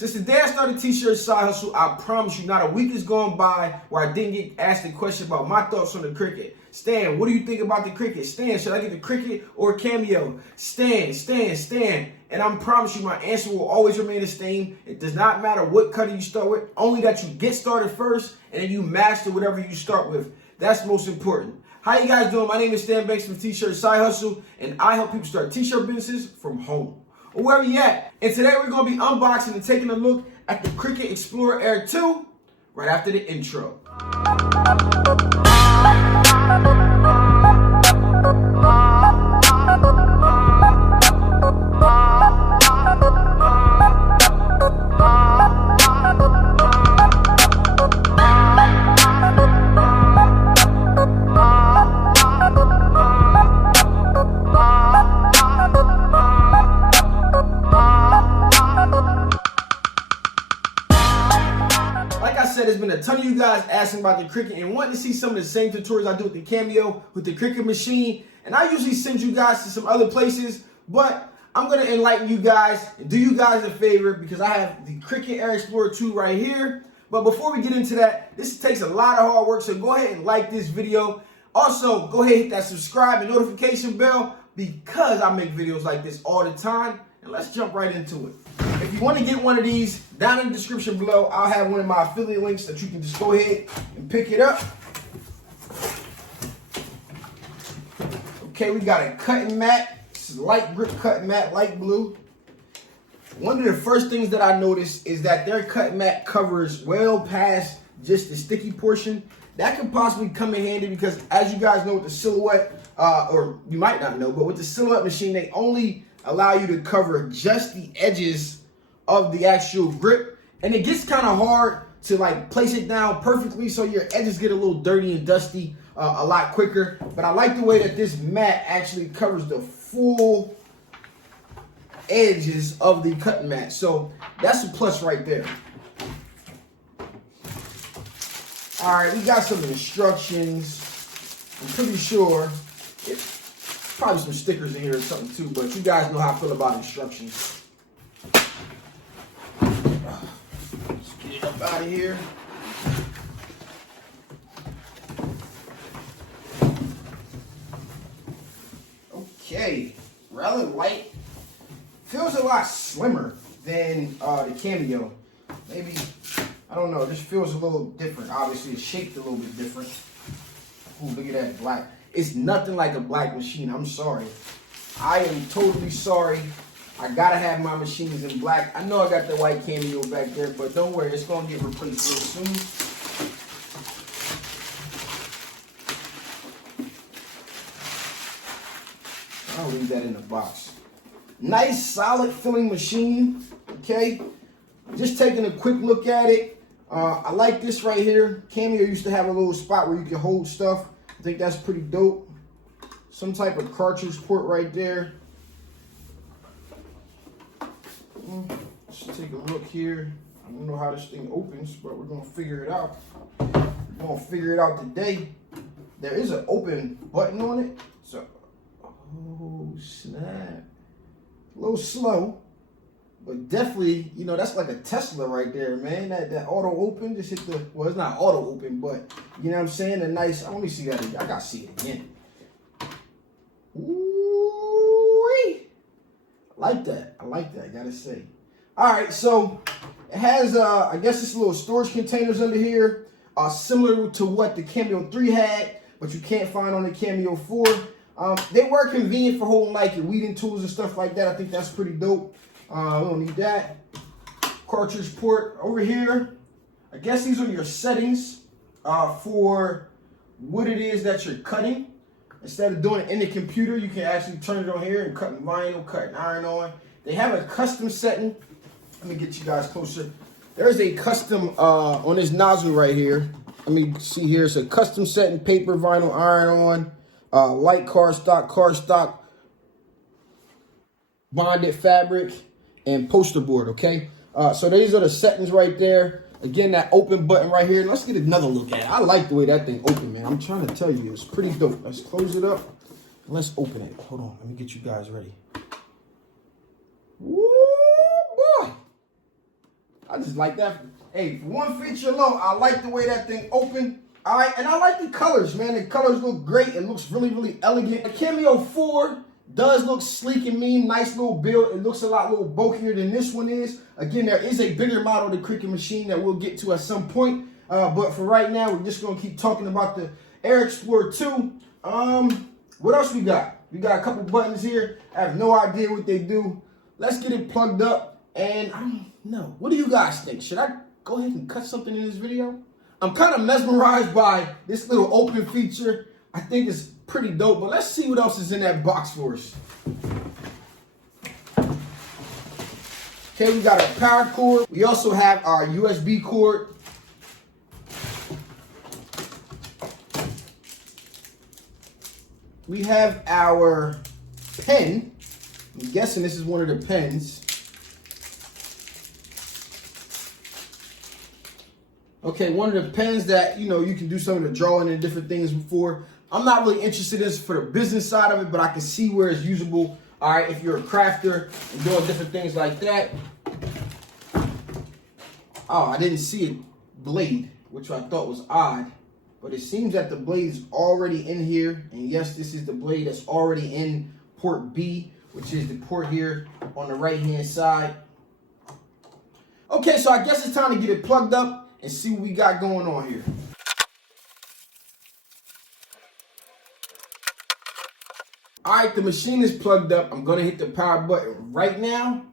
Since the day I started T-Shirt Side Hustle, I promise you not a week has gone by where I didn't get asked a question about my thoughts on the Cricut. Stan, what do you think about the Cricut? Stan, should I get the Cricut or Cameo? Stan. And I promise you my answer will always remain the same. It does not matter what cutter you start with, only that you get started first and then you master whatever you start with. That's most important. How you guys doing? My name is Stan Banks from T-Shirt Side Hustle, and I help people start T-shirt businesses from home or wherever you at. And today we're going to be unboxing and taking a look at the Cricut Explorer Air 2 right after the intro. There's been a ton of you guys asking about the Cricut and wanting to see some of the same tutorials I do with the Cameo, with the Cricut machine. And I usually send you guys to some other places, but I'm going to enlighten you guys and do you guys a favor because I have the Cricut Air Explorer 2 right here. But before we get into that, this takes a lot of hard work, so go ahead and like this video. Also, go ahead and hit that subscribe and notification bell because I make videos like this all the time. And let's jump right into it. If you want to get one of these, down in the description below, I'll have one of my affiliate links that you can just go ahead and pick it up. Okay, we got a cutting mat. This is light grip cutting mat, light blue. One of the first things that I noticed is that their cutting mat covers well past just the sticky portion. That could possibly come in handy because, as you guys know with the Silhouette, or you might not know, but with the Silhouette machine, they only allow you to cover just the edges of the actual grip, and it gets kind of hard to like place it down perfectly, so your edges get a little dirty and dusty a lot quicker. But I like the way that this mat actually covers the full edges of the cutting mat, so that's a plus right there. All right, we got some instructions. I'm pretty sure it's probably some stickers in here or something too, but you guys know how I feel about instructions. Let's get it up out of here. Okay, rather light. Feels a lot slimmer than the Cameo. Maybe, I don't know, this feels a little different. Obviously, it's shaped a little bit different. Ooh, look at that black. It's nothing like a black machine. I'm sorry. I am totally sorry. I gotta have my machines in black. I know I got the white Cameo back there, but don't worry, it's gonna get replaced real soon. I'll leave that in the box. Nice, solid filling machine. Okay. Just taking a quick look at it. I like this right here. Cameo used to have a little spot where you can hold stuff. I think that's pretty dope. Some type of cartridge port right there. Let's take a look here. I don't know how this thing opens, but we're gonna figure it out. We're gonna figure it out today. There is an open button on it. So, oh snap. A little slow, but definitely, you know, that's like a Tesla right there, man. That auto open, just hit the, well, it's not auto open, but you know what I'm saying? A nice, let me see that again. I gotta see it again. Ooh-wee. I like that, I gotta say. All right, so it has, I guess it's little storage containers under here, similar to what the Cameo 3 had, but you can't find on the Cameo 4. They were convenient for holding like your weeding tools and stuff like that. I think that's pretty dope. We don't need that. Cartridge port over here. I guess these are your settings for what it is that you're cutting. Instead of doing it in the computer, you can actually turn it on here and cut vinyl, cut iron on. They have a custom setting. Let me get you guys closer. There's a custom on this nozzle right here. Let me see here. It's a custom setting, paper, vinyl, iron on, light cardstock, bonded fabric, and poster board, okay? So these are the settings right there. Again, that open button right here. Let's get another look at it. I like the way that thing open, man. I'm trying to tell you, it's pretty dope. Let's close it up and let's open it. Hold on, let me get you guys ready. Woo, boy. I just like that. Hey, for one feature alone, I like the way that thing opened. All right, and I like the colors, man. The colors look great. It looks really, really elegant. The Cameo 4 does look sleek and mean. Nice little build. It looks a little bulkier than this one is. Again, there is a bigger model of the Cricut machine that we'll get to at some point. But for right now, we're just going to keep talking about the Air Explorer 2. What else we got? We got a couple buttons here. I have no idea what they do. Let's get it plugged up. And I don't know. What do you guys think? Should I go ahead and cut something in this video? I'm kind of mesmerized by this little open feature. I think it's pretty dope. But let's see what else is in that box for us. Okay, we got our power cord. We also have our USB cord. We have our pen. I'm guessing this is one of the pens. Okay, one of the pens that, you know, you can do some of the drawing and different things before. I'm not really interested in this for the business side of it, but I can see where it's usable. All right, if you're a crafter and doing different things like that. Oh, I didn't see a blade, which I thought was odd. But it seems that the blade is already in here. And yes, this is the blade that's already in port B, which is the port here on the right-hand side. Okay, so I guess it's time to get it plugged up and see what we got going on here. All right, the machine is plugged up. I'm gonna hit the power button right now,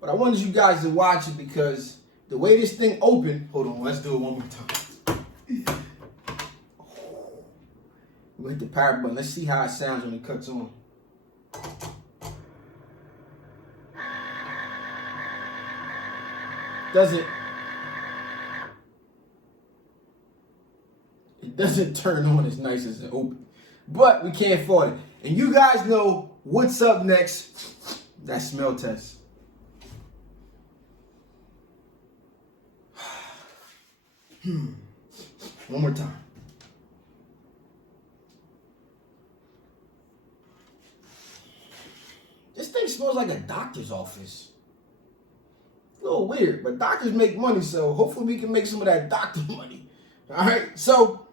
but I wanted you guys to watch it because the way this thing opened, hold on, let's do it one more time. We'll hit the power button. Let's see how it sounds when it cuts on. It doesn't turn on as nice as it opened, but we can't fault it. And you guys know what's up next. That smell test. One more time. This thing smells like a doctor's office. A little weird, but doctors make money, so hopefully we can make some of that doctor money. All right, so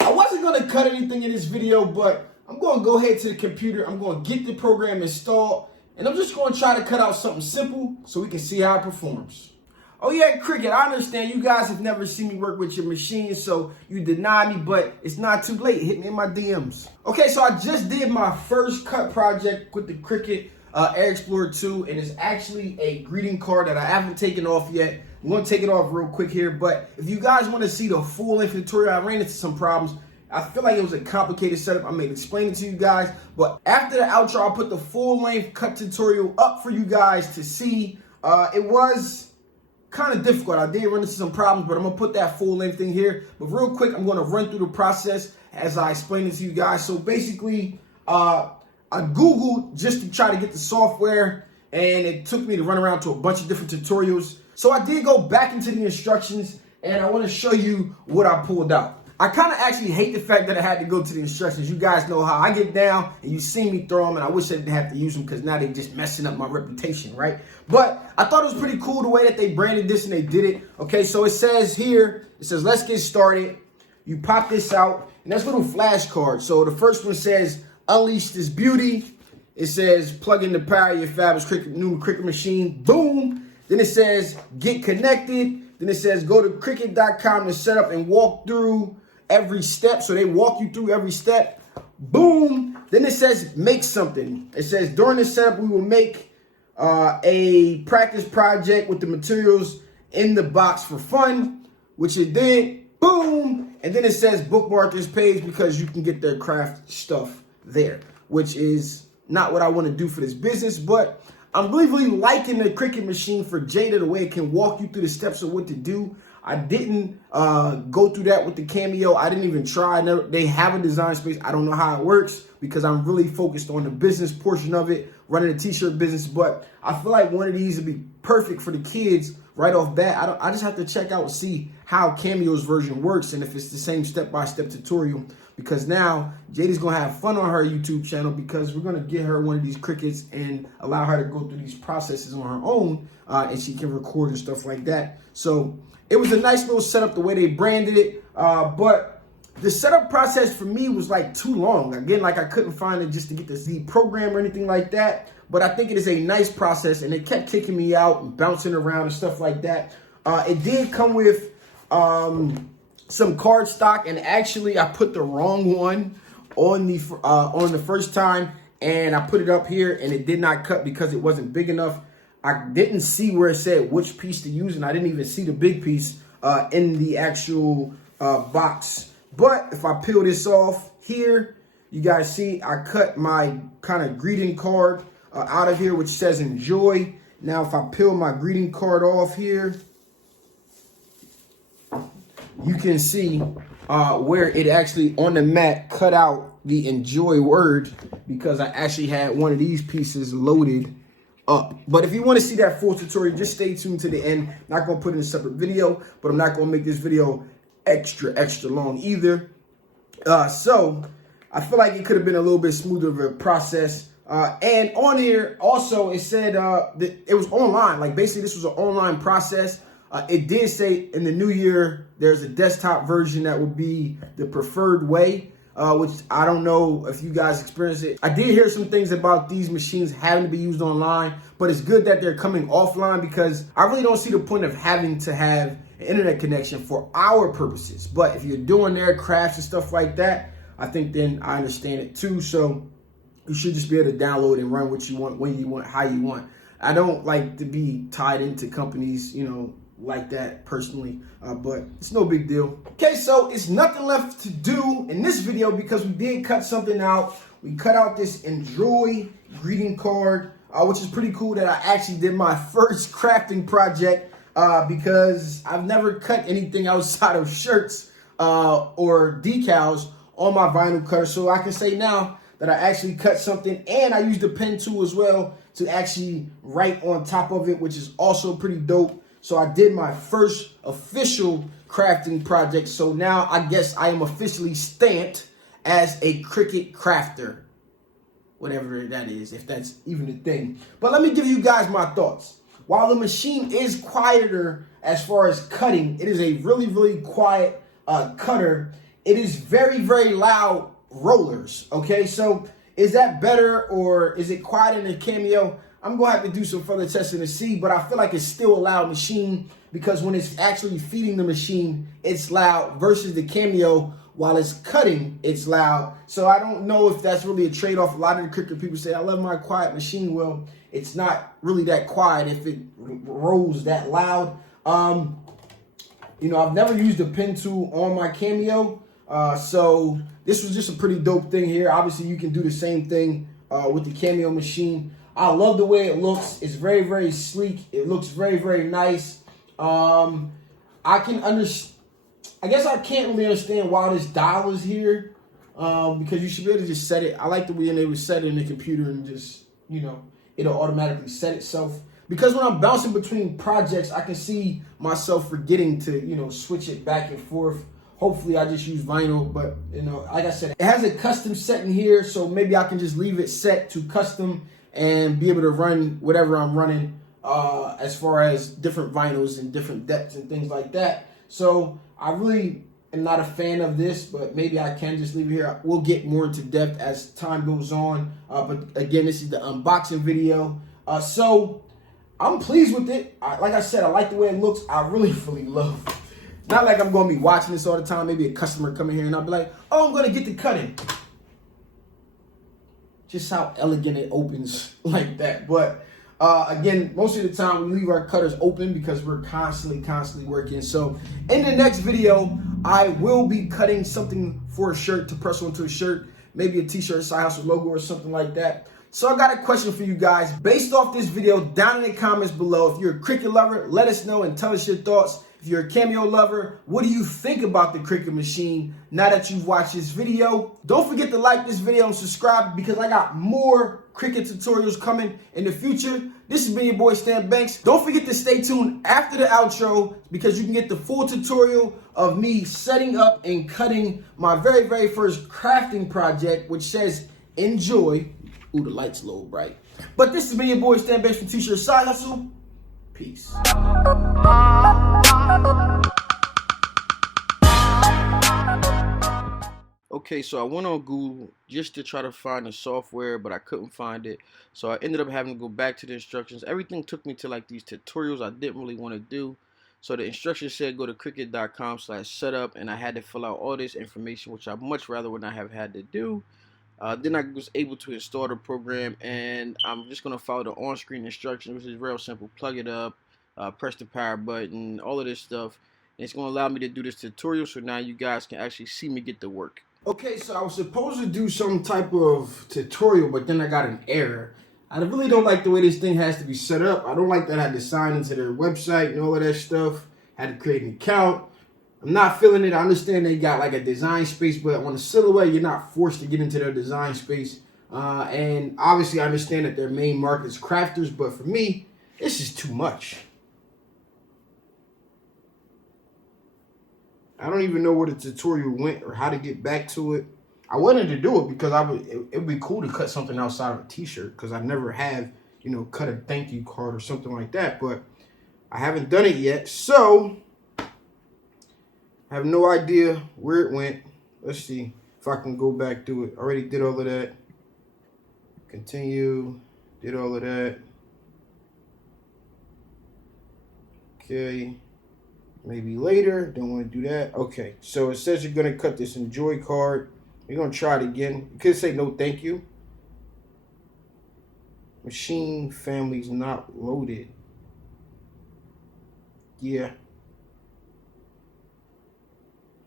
I wasn't going to cut anything in this video, but I'm going to go ahead to the computer. I'm going to get the program installed, and I'm just going to try to cut out something simple so we can see how it performs. Oh yeah, Cricut, I understand you guys have never seen me work with your machine, so you deny me, but it's not too late. Hit me in my DMs. Okay, so I just did my first cut project with the Cricut Air Explorer 2, and it's actually a greeting card that I haven't taken off yet. I'm going to take it off real quick here, but if you guys want to see the full-length tutorial, I ran into some problems. I feel like it was a complicated setup. I may explain it to you guys, but after the outro, I'll put the full-length cut tutorial up for you guys to see. It was kind of difficult. I did run into some problems, but I'm going to put that full-length thing here. But real quick, I'm going to run through the process as I explain it to you guys. So basically, I Googled just to try to get the software, and it took me to run around to a bunch of different tutorials. So I did go back into the instructions, and I want to show you what I pulled out. I kind of actually hate the fact that I had to go to the instructions. You guys know how I get down, and you see me throw them, and I wish I didn't have to use them because now they're just messing up my reputation, right? But I thought it was pretty cool the way that they branded this and they did it. Okay, so it says here, it says, let's get started. You pop this out, and that's a little flashcard. So the first one says, unleash this beauty. It says, plug in the power of your fabulous new Cricut machine. Boom. Then it says, get connected. Then it says, go to Cricut.com to set up and walk through every step. So they walk you through every step. Boom. Then it says, make something. It says, during the setup, we will make a practice project with the materials in the box for fun, which it did. Boom. And then it says, bookmark this page because you can get their craft stuff there, which is not what I want to do for this business, but I'm really liking the Cricut machine for Jada, the way it can walk you through the steps of what to do. I didn't go through that with the Cameo. I didn't even try. They have a design space. I don't know how it works because I'm really focused on the business portion of it, running a t-shirt business. But I feel like one of these would be perfect for the kids right off bat. I just have to check out and see how Cameo's version works and if it's the same step-by-step tutorial, because now Jada's going to have fun on her YouTube channel because we're going to get her one of these Cricuts and allow her to go through these processes on her own, and she can record and stuff like that. So it was a nice little setup the way they branded it, but the setup process for me was like too long. Again, like I couldn't find it just to get the Z program or anything like that, but I think it is a nice process, and it kept kicking me out and bouncing around and stuff like that. It did come with some cardstock, and actually I put the wrong one on the first time, and I put it up here and it did not cut because it wasn't big enough. I didn't see where it said which piece to use, and I didn't even see the big piece in the actual box. But if I peel this off here, you guys see I cut my kind of greeting card out of here, which says enjoy. Now if I peel my greeting card off here, you can see where it actually on the mat cut out the enjoy word, because I actually had one of these pieces loaded up. But if you want to see that full tutorial, just stay tuned to the end. Not going to put in a separate video, but I'm not going to make this video extra long either. So I feel like it could have been a little bit smoother of a process. And on here also it said that it was online. Like basically this was an online process. It did say in the new year there's a desktop version that would be the preferred way, which I don't know if you guys experience it. I did hear some things about these machines having to be used online, but it's good that they're coming offline, because I really don't see the point of having to have an internet connection for our purposes. But if you're doing their crafts and stuff like that, I think then I understand it too. So you should just be able to download and run what you want, when you want, how you want. I don't like to be tied into companies, you know, like that personally, but it's no big deal. Okay, so it's nothing left to do in this video because we did cut something out. We cut out this enjoy greeting card, which is pretty cool that I actually did my first crafting project, because I've never cut anything outside of shirts or decals on my vinyl cutter. So I can say now that I actually cut something, and I used the pen tool as well to actually write on top of it, which is also pretty dope. So I did my first official crafting project. So now I guess I am officially stamped as a Cricut crafter, whatever that is, if that's even a thing. But let me give you guys my thoughts. While the machine is quieter as far as cutting, it is a really quiet cutter. It is very loud rollers. Okay, so is that better, or is it quieter than the Cameo? I'm going to have to do some further testing to see, but I feel like it's still a loud machine, because when it's actually feeding the machine, it's loud, versus the Cameo, while it's cutting, it's loud. So I don't know if that's really a trade-off. A lot of the Cricut people say, I love my quiet machine. Well, it's not really that quiet if it rolls that loud. You know, I've never used a pen tool on my Cameo, so this was just a pretty dope thing here. Obviously, you can do the same thing with the Cameo machine. I love the way it looks. It's very sleek. It looks very nice. I can understand. I guess I can't really understand why this dial is here, because you should be able to just set it. I like the way they would set it in the computer and just, you know, it'll automatically set itself. Because when I'm bouncing between projects, I can see myself forgetting to, you know, switch it back and forth. Hopefully I just use vinyl, but, you know, like I said, it has a custom setting here, so maybe I can just leave it set to custom and be able to run whatever I'm running as far as different vinyls and different depths and things like that. So I really am not a fan of this, but maybe I can just leave it here. We'll get more into depth as time goes on. But again, this is the unboxing video. So I'm pleased with it. Like I said, I like the way it looks. I really love it. Not like I'm going to be watching this all the time. Maybe a customer come in here and I'll be like, oh, I'm going to get the cutting. Just how elegant it opens like that. But again, most of the time we leave our cutters open because we're constantly working. So in the next video, I will be cutting something for a shirt to press onto a shirt, maybe a t-shirt side hustle logo or something like that. So I got a question for you guys based off this video down in the comments below. If you're a Cricut lover, let us know and tell us your thoughts. If you're a Cameo lover, what do you think about the Cricut machine now that you've watched this video? Don't forget to like this video and subscribe because I got more Cricut tutorials coming in the future. This has been your boy Stan Banks. Don't forget to stay tuned after the outro because you can get the full tutorial of me setting up and cutting my very first crafting project, which says enjoy. Ooh, the light's a little bright. But this has been your boy Stan Banks from T-Shirt Side Hustle. Peace. Okay, so I went on Google just to try to find the software, but I couldn't find it. So I ended up having to go back to the instructions. Everything took me to like these tutorials I didn't really want to do. So the instructions said go to cricut.com/setup, and I had to fill out all this information, which I much rather would not have had to do. Then I was able to install the program, and I'm just going to follow the on-screen instructions, which is real simple. Plug it up, press the power button, all of this stuff. And it's going to allow me to do this tutorial, so now you guys can actually see me get to work. Okay, so I was supposed to do some type of tutorial, but then I got an error. I really don't like the way this thing has to be set up. I don't like that I had to sign into their website and all of that stuff. I had to create an account. I'm not feeling it. I understand they got like a design space, but on the silhouette, you're not forced to get into their design space. And obviously, I understand that their main market is crafters, but for me, this is too much. I don't even know where the tutorial went or how to get back to it. I wanted to do it because it would be cool to cut something outside of a t-shirt because I never have, you know, cut a thank you card or something like that, but I haven't done it yet. So I have no idea where it went. Let's see if I can go back through it. I already did all of that. Continue. Did all of that. Okay. Maybe later. Don't want to do that. Okay. So it says you're going to cut this enjoy card. You're going to try it again. You could say no thank you. Machine family's not loaded. Yeah.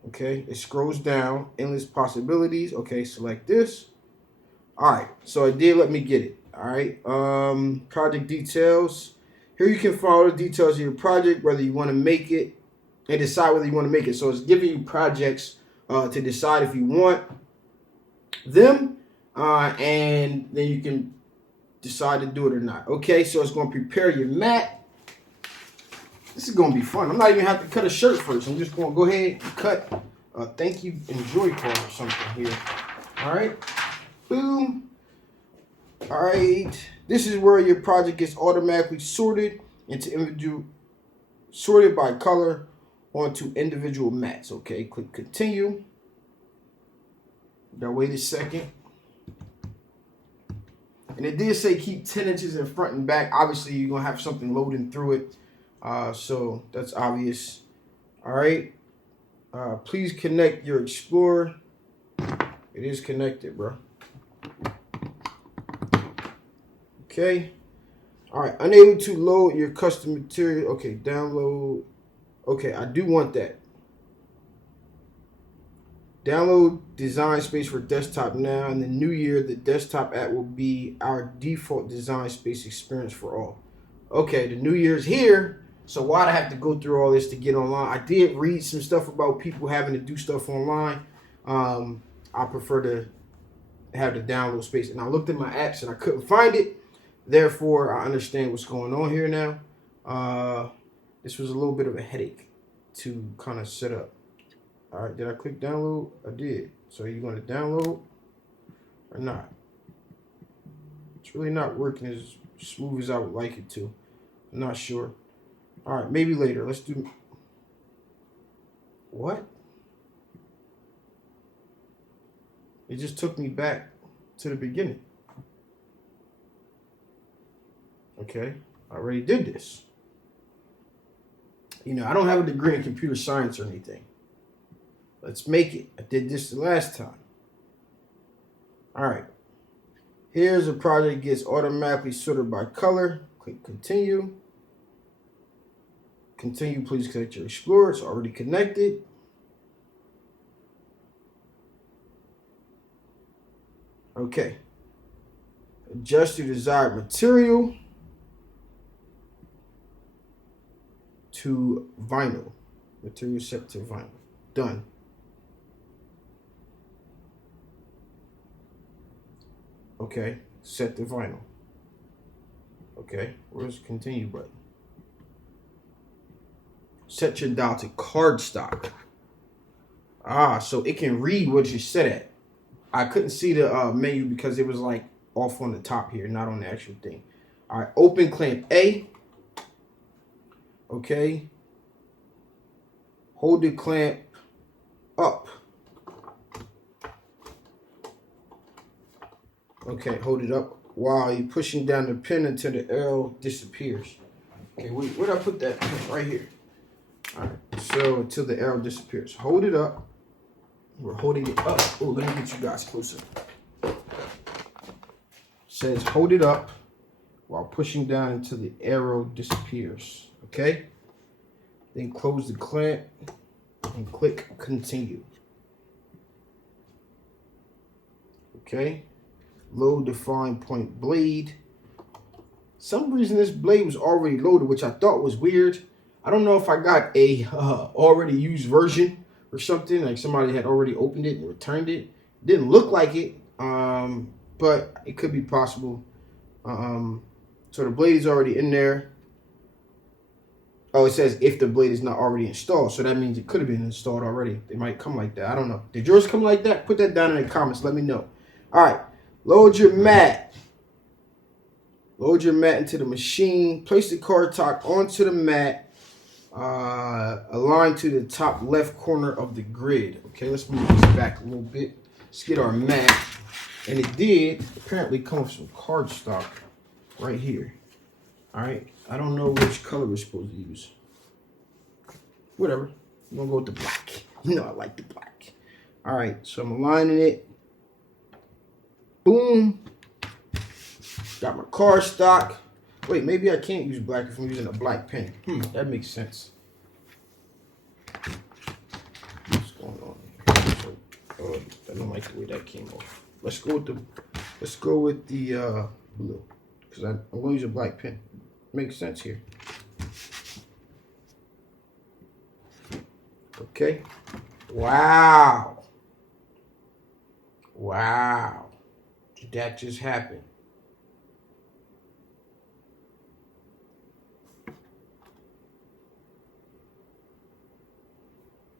Okay, it scrolls down, endless possibilities. Okay, select this. All right, so it did let me get it. All right, project details. Here you can follow the details of your project, whether you want to make it, and decide whether you want to make it. So it's giving you projects to decide if you want them, and then you can decide to do it or not. Okay, so it's going to prepare your mat. This is going to be fun. I'm not even have to cut a shirt first. I'm just going to go ahead and cut a thank you enjoy card or something here. All right. Boom. All right. This is where your project gets automatically sorted sorted by color onto individual mats. Okay. Click continue. Now wait a second. And it did say keep 10 inches in front and back. Obviously, you're going to have something loading through it. So that's obvious. All right. Please connect your Explorer. It is connected, bro. Okay. All right. Unable to load your custom material. Okay. Download. Okay. I do want that. Download design space for desktop now. In the new year, the desktop app will be our default design space experience for all. Okay. The new year's here. So why'd I have to go through all this to get online? I did read some stuff about people having to do stuff online. I prefer to have the download space. And I looked at my apps and I couldn't find it. Therefore, I understand what's going on here now. This was a little bit of a headache to kind of set up. All right, did I click download? I did. So are you going to download or not? It's really not working as smooth as I would like it to. I'm not sure. All right, maybe later. Let's do... What? It just took me back to the beginning. Okay, I already did this. You know, I don't have a degree in computer science or anything. Let's make it. I did this the last time. All right. Here's a project gets automatically sorted by color. Click continue. Continue, please connect your Explorer. It's already connected. Okay. Adjust your desired material to vinyl. Material set to vinyl. Done. Okay, set to vinyl. Okay, where's the continue button? Set your dial to cardstock. Ah, so it can read what you set at. I couldn't see the menu because it was like off on the top here, not on the actual thing. All right, open clamp A. Okay. Hold the clamp up. Okay, hold it up while you're pushing down the pin until the L disappears. Okay, where did I put that? Right here. All right, so until the L disappears. Hold it up. We're holding it up. Oh, let me get you guys closer. It says hold it up while pushing down until the arrow disappears. Okay? Then close the clamp and click continue. Okay? Load the fine point blade. Some reason this blade was already loaded, which I thought was weird. I don't know if I got a already used version or something, like somebody had already opened it and returned it. Didn't look like it, but it could be possible. So the blade is already in there. Oh, it says if the blade is not already installed, so that means it could have been installed already. They might come like that. I don't know. Did yours come like that? Put that down in the comments. Let me know. All right, load your mat. Load your mat into the machine. Place the cardstock onto the mat. Aligned to the top left corner of the grid. Okay, let's move this back a little bit. Let's get our mat. And it did apparently come with some cardstock right here. All right, I don't know which color we're supposed to use. Whatever, I'm gonna go with the black. You know I like the black. All right, so I'm aligning it. Boom. Got my cardstock. Wait, maybe I can't use black if I'm using a black pen. That makes sense. What's going on here? So, I don't like the way that came off. Let's go with the blue, because I'm going to use a black pen. Makes sense here. Okay. Wow. Wow. Did that just happen?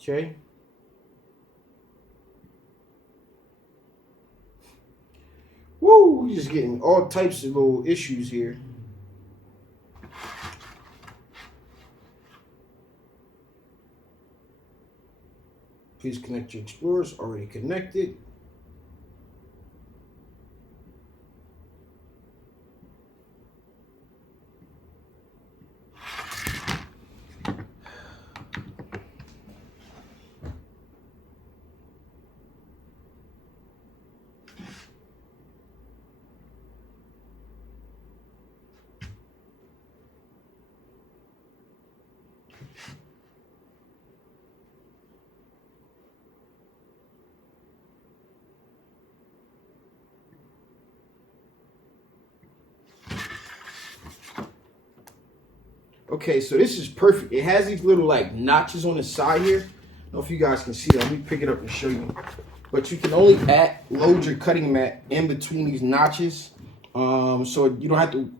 Okay. Woo, we're just getting all types of little issues here. Please connect your Explorers. Already connected. Okay, so this is perfect. It has these little like notches on the side here. I don't know if you guys can see that. Let me pick it up and show you. But you can only load your cutting mat in between these notches. So you don't have to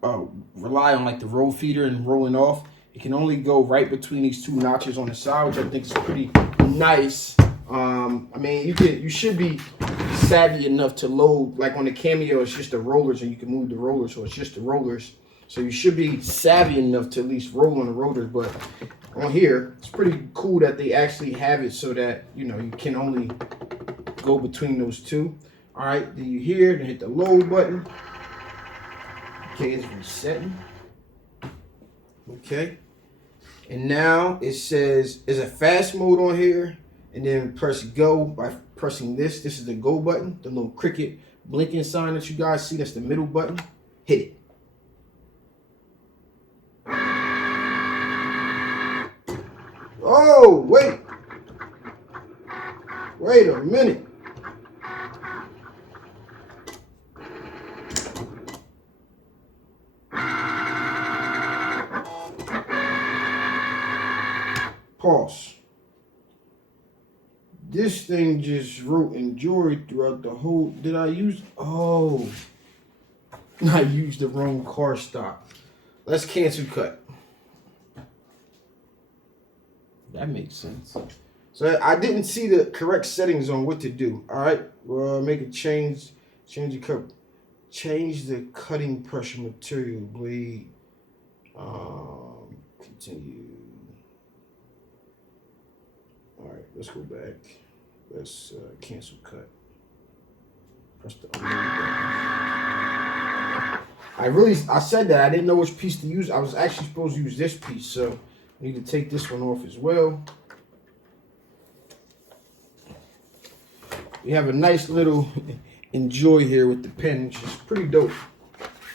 rely on like the roll feeder and rolling off. It can only go right between these two notches on the side, which I think is pretty nice. I mean, you should be savvy enough to load, like on the Cameo, it's just the rollers and you can move the rollers, so it's just the rollers. So you should be savvy enough to at least roll on the rotors, but on here, it's pretty cool that they actually have it so that, you know, you can only go between those two. All right, then you here, then hit the load button. Okay, it's resetting. Okay, and now it says there's a fast mode on here, and then press go by pressing this. This is the go button, the little Cricut blinking sign that you guys see. That's the middle button. Hit it. Oh, wait a minute. Pause. this thing just wrote enjoy throughout the whole. Did I use? Oh, I used the wrong car stop. Let's cancel cut. That makes sense. So I didn't see the correct settings on what to do. All right, well, make a change. Change the cut. Change the cutting pressure material blade. Continue. All right, let's go back. Let's cancel cut. Press the unload button. I said that I didn't know which piece to use. I was actually supposed to use this piece, so I need to take this one off as well. We have a nice little enjoy here with the pen, which is pretty dope.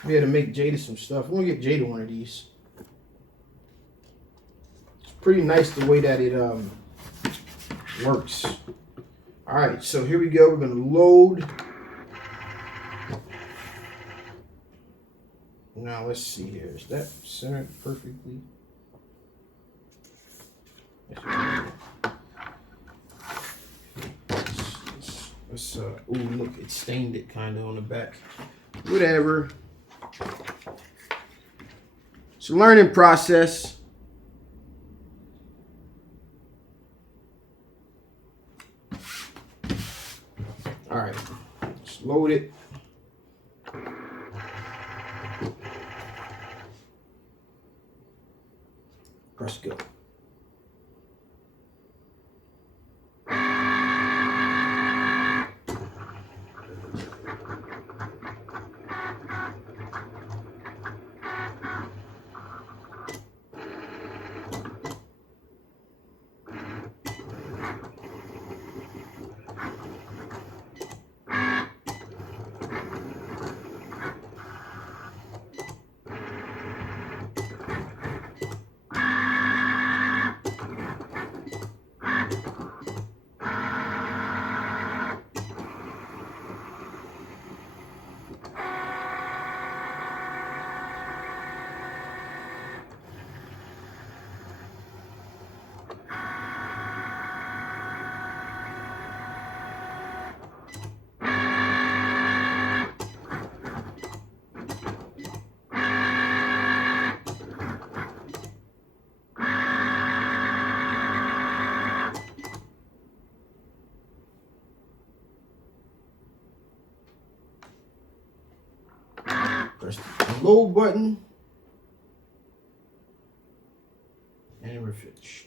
We had to make Jada some stuff. We're gonna get Jada one of these. It's pretty nice the way that it works. All right, so here we go. We're gonna load. Now let's see here. Is that centered perfectly? Let's ooh, look, it stained it kind of on the back. Whatever. It's a learning process. All right, let's load it. Press go. Press the load button, and we're finished.